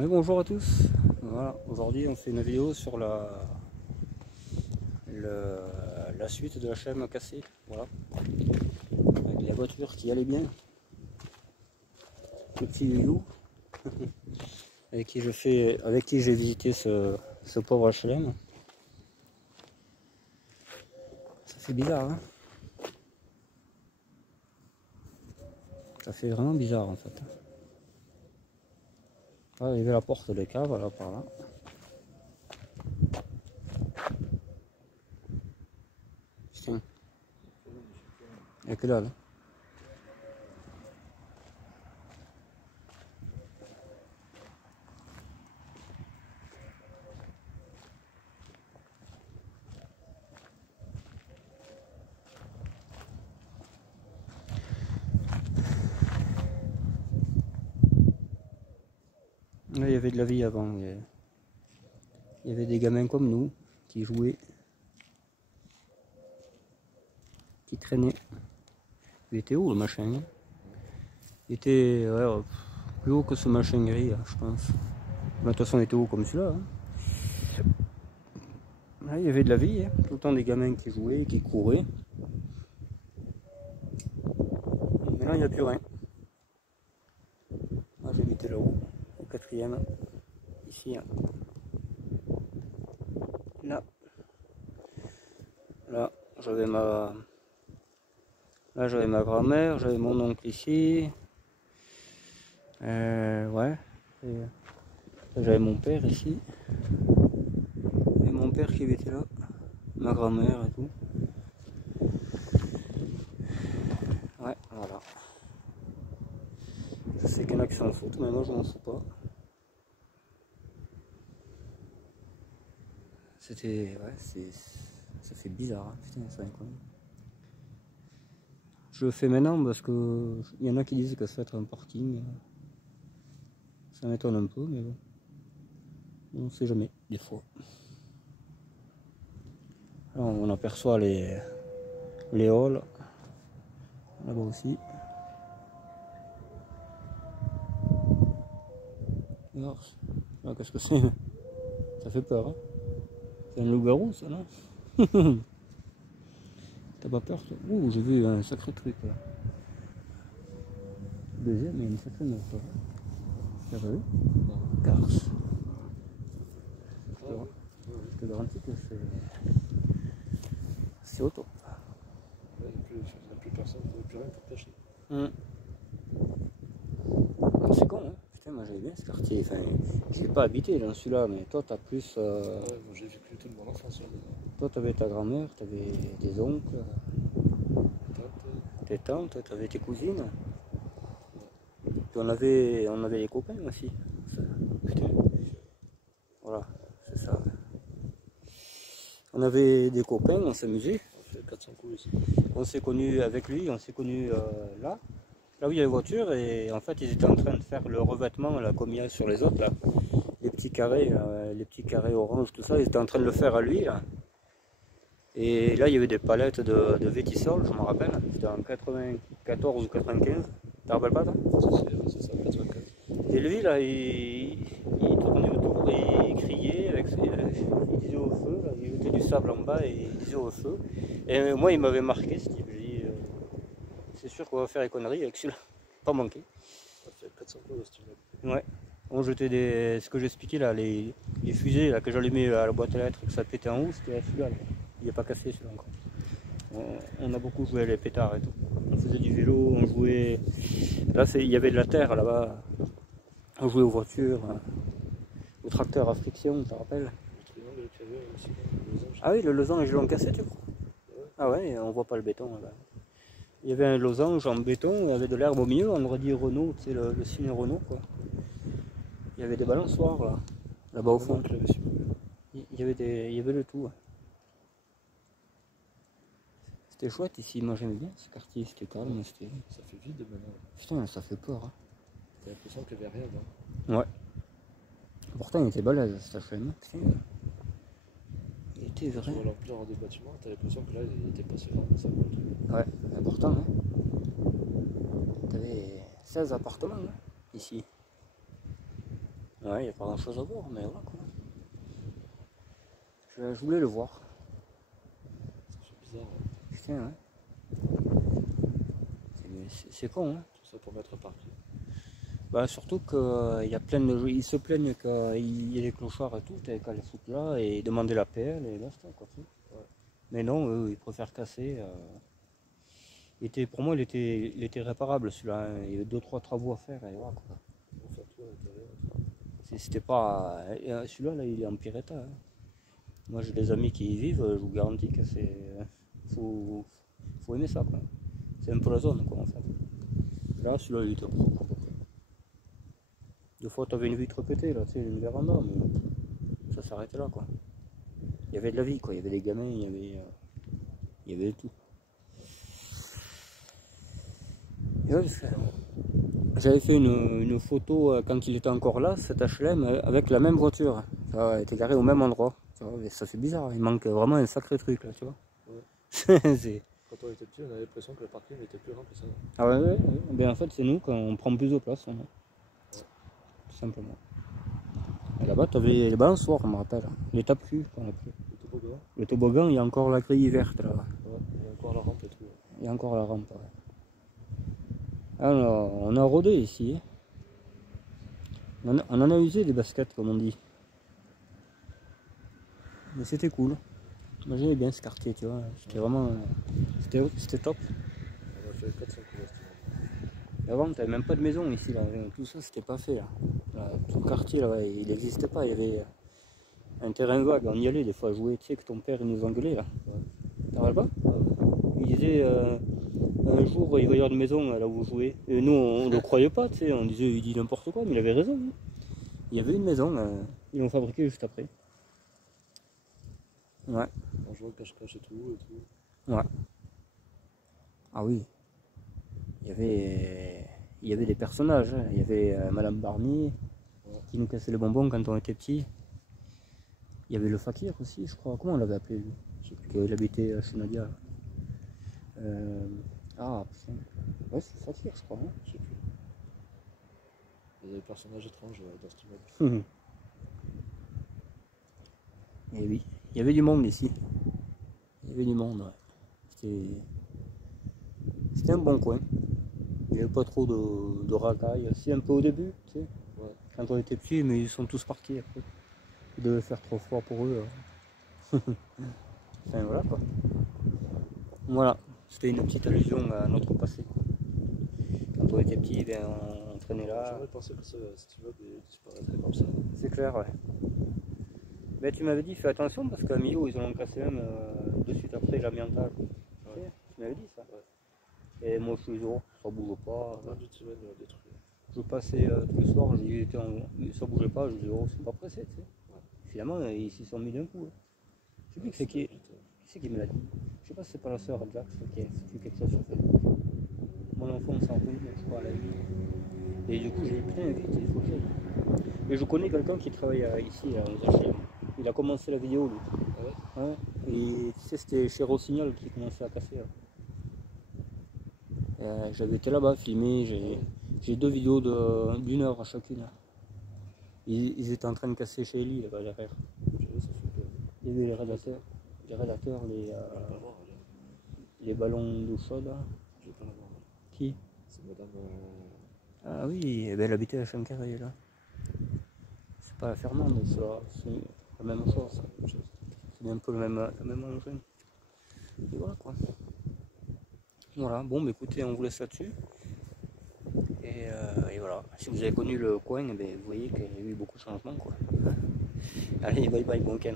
Oui, bonjour à tous. Voilà, aujourd'hui on fait une vidéo sur la suite de la chaîne cassée. Voilà. Avec la voiture qui allait bien. Le petit Youyou avec qui j'ai visité ce pauvre HLM. Ça fait bizarre, hein. Ça fait vraiment bizarre en fait. Voilà, il y avait la porte de cave là par là. Putain. Il n'y a que dalle. Là, il y avait de la vie avant. Il y avait des gamins comme nous qui jouaient, qui traînaient. Il était où le machin, hein? Il était plus haut que ce machin gris, là, je pense. De toute façon, il était haut comme celui-là. Hein. Là, il y avait de la vie, hein. Tout le temps des gamins qui jouaient, qui couraient. Maintenant, il n'y a plus rien. Moi, j'habitais là-haut, au 4e, ici. Hein. Là, j'avais ma grand-mère, j'avais mon oncle ici. Ouais. J'avais mon père ici. Et mon père qui était là. Ma grand-mère et tout. Ouais, voilà. Je sais qu'il y en a qui s'en foutent, mais moi je m'en fous pas. C'était... Ouais, ça fait bizarre, hein. Putain, c'est incroyable. Je le fais maintenant parce que il y en a qui disent que ça va être un parking. Ça m'étonne un peu, mais bon. On sait jamais, des fois. Alors, on aperçoit les halls. Là-bas aussi. Alors, qu'est-ce que c'est? Ça fait peur, hein? C'est un loup-garou, ça, non? T'as pas peur, toi? Ouh, j'ai vu un sacré truc, là. Deuxième, il y a une sacrée meuf, là. T'as pas vu? Garce. Je te garantis que c'est auto. Il n'y a plus personne, il n'y a plus rien pour t'acheter. C'est con, hein? Putain, moi j'aimais bien ce quartier. Enfin, j'ai pas habité dans celui-là, mais toi t'as plus. Ouais, moi j'ai vécu toute mon enfance. Toi t'avais ta grand-mère, t'avais des oncles, tes tantes, t'avais tes cousines. Puis on avait les copains aussi. Putain. Voilà, c'est ça. On avait des copains, on s'amusait. On fait 400 coups ici. On s'est connus avec lui, on s'est connus là où il y a les voitures, et en fait ils étaient en train de faire le revêtement là, comme il y a sur les autres là. Les petits carrés orange, tout ça, ils étaient en train de le faire à lui là. Et là il y avait des palettes de Vétisol, je me rappelle, c'était en 94 ou 95, t'en rappelles pas toi? C'est ça, 95. Et lui là, il tournait autour et il criait, il disait au feu, là, il mettait du sable en bas et il disait au feu. Et moi il m'avait marqué ce type, j'ai dit, c'est sûr qu'on va faire des conneries avec celui-là, pas manquer. Ça fait 400 coups ce type-là. Ouais, on jetait ce que j'expliquais là, les fusées là, que j'allumais à la boîte à lettres, que ça pétait en haut, c'était celui-là. Il n'est pas cassé celui-là encore. On a beaucoup joué à les pétards et tout. On faisait du vélo, on jouait. Là, il y avait de la terre là-bas. On jouait aux voitures, aux tracteurs à friction, tu te rappelles? Le triangle qu'il y avait aussi, le losange. Ah oui, le losange, ils l'ont cassé, tu crois? Ouais. Ah ouais, on voit pas le béton là-bas. Il y avait un losange en béton, il y avait de l'herbe au milieu, on aurait dit Renault, tu sais, le signe Renault quoi. Il y avait des balançoires là-bas au fond. Il y avait de tout. Ouais. C'était chouette ici, moi j'aimais bien ce quartier, c'était calme. Ça fait vide maintenant. Putain, ça fait peur. Hein. T'as l'impression qu'il n'y avait rien là. Ouais. Pourtant il était balèze cet HLM. Putain. Il était vrai. Tu vois l'ampleur des bâtiments, t'as l'impression que là il était passé vraiment ça. Ouais, important. Hein. T'avais 16 appartements là, ici. Ouais, il n'y a pas grand chose à voir, mais voilà quoi. Je voulais le voir. Ça fait bizarre. Ouais. Putain, ouais. C'est con, hein. Tout ça pour mettre un parking. Bah surtout qu'il y a plein de gens, ils se plaignent qu'il y ait des clochards et tout, t'as qu'à les foutre là et demander la PL et basta quoi. Ouais. Mais non, eux, ils préfèrent casser. Pour moi, il était réparable celui-là, hein. Il y avait 2-3 travaux à faire et voilà quoi. On va faire tout à l'intérieur. C'était pas. Celui-là, là, il est en pire état, hein. Moi, j'ai des amis qui y vivent, je vous garantis que c'est. Faut aimer ça, quoi. C'est un peu la zone, quoi, en fait. Là, celui-là, il était propre. Deux fois, tu avais une vitre pétée, là, tu sais, une véranda, mais ça s'arrêtait là, quoi. Il y avait de la vie, quoi. Il y avait des gamins, il y avait tout. Et ouais, j'avais fait une photo quand il était encore là, cet HLM, avec la même voiture. Ça était garé au même endroit. Tu vois, ça fait bizarre, il manque vraiment un sacré truc là, tu vois. Ouais. Quand on était petit, on avait l'impression que le parking était plus grand que ça. Ah ouais, ouais, ouais. Ben, en fait, c'est nous quand on prend plus de place, hein. Ouais. Tout simplement. Et là-bas, tu avais les balançoires, je me rappelle. Les tapes-culs qu'on appelait. Le toboggan. Le toboggan, il y a encore la grille verte là. Ouais, il y a encore la rampe et tout. Ouais. Il y a encore la rampe. Ouais. Alors, on a rodé ici, hein. On en a usé des baskets, comme on dit. Mais c'était cool. Moi j'aimais bien ce quartier, tu vois. C'était vraiment. C'était top. On a fait 400 coups. Et avant, t'avais même pas de maison ici, là. Tout ça, c'était pas fait, là. Là, tout le quartier, là, il n'existait pas. Il y avait un terrain vague. On y allait des fois jouer. Tu sais que ton père, il nous engueulait, là. Ouais. T'en rappelles pas? Il disait un jour, il va y avoir une maison là où vous jouez. Et nous, on le croyait pas, tu sais. On disait, il dit n'importe quoi, mais il avait raison, hein. Il y avait une maison, ils l'ont fabriquée juste après. Ouais. On jouait au cache-cache et tout. Ouais. Ah oui. Il y avait des personnages, hein. Il y avait Madame Barnier, ouais, qui nous cassait les bonbons quand on était petits. Il y avait le fakir aussi, je crois. Comment on l'avait appelé lui? Il habitait chez Nadia. Ah putain. Ouais, c'est le fakir, je crois. Hein, je sais plus. Il y avait des personnages étranges dans cet immeuble. Et oui, il y avait du monde ici. Il y avait du monde, ouais. C'était un bon coin. Il n'y avait pas trop de racailles. Si, un peu au début, tu sais. Ouais. Quand on était petits, mais ils sont tous partis après. Il devait faire trop froid pour eux. Enfin, voilà quoi. Voilà, c'était une petite allusion à notre passé. Quand on était petits, ben, on traînait là. J'aurais pensé que cet immeuble disparaîtrait comme ça. C'est clair, ouais. Mais tu m'avais dit, fais attention parce qu'à Millau, ils ont cassé même de suite après l'amiantage. Ouais. Tu m'avais dit ça. Ouais. Et moi, je suis zéro, ça bouge pas. Je passais tous les soirs, ça bougeait pas, je disais, oh, c'est pas pressé, tu sais. Ouais. Finalement, ils s'y sont mis d'un coup. Hein. Je sais plus que c'est qui me l'a dit. Je sais pas si c'est pas la sœur Jax qui a fait quelque chose sur Facebook. Mon enfant s'en fout, je crois, à la vie. Et du coup, j'ai dit, putain, vite, il faut que j'aille. Et je connais quelqu'un qui travaille ici, aux HLM. Il a commencé la vidéo, lui. Ah ouais. Ouais. Et tu sais, c'était chez Rossignol qui commençait à casser. J'avais été là-bas filmé, j'ai 2 vidéos d'1 heure à chacune. Ils étaient en train de casser chez Eli là-bas derrière. Il y avait les radiateurs, les ballons d'eau chaude. Je vais pas la voir. Qui? C'est madame. Ah oui, elle habitait à Chancaré là. C'est pas la Fernande, c'est la même chose. C'est un peu la même engin. Et voilà quoi. Voilà, bon bah écoutez, on vous laisse là-dessus. Et voilà, si vous avez connu le coin, vous voyez qu'il y a eu beaucoup de changements quoi. Allez, bye bye, bon week-end.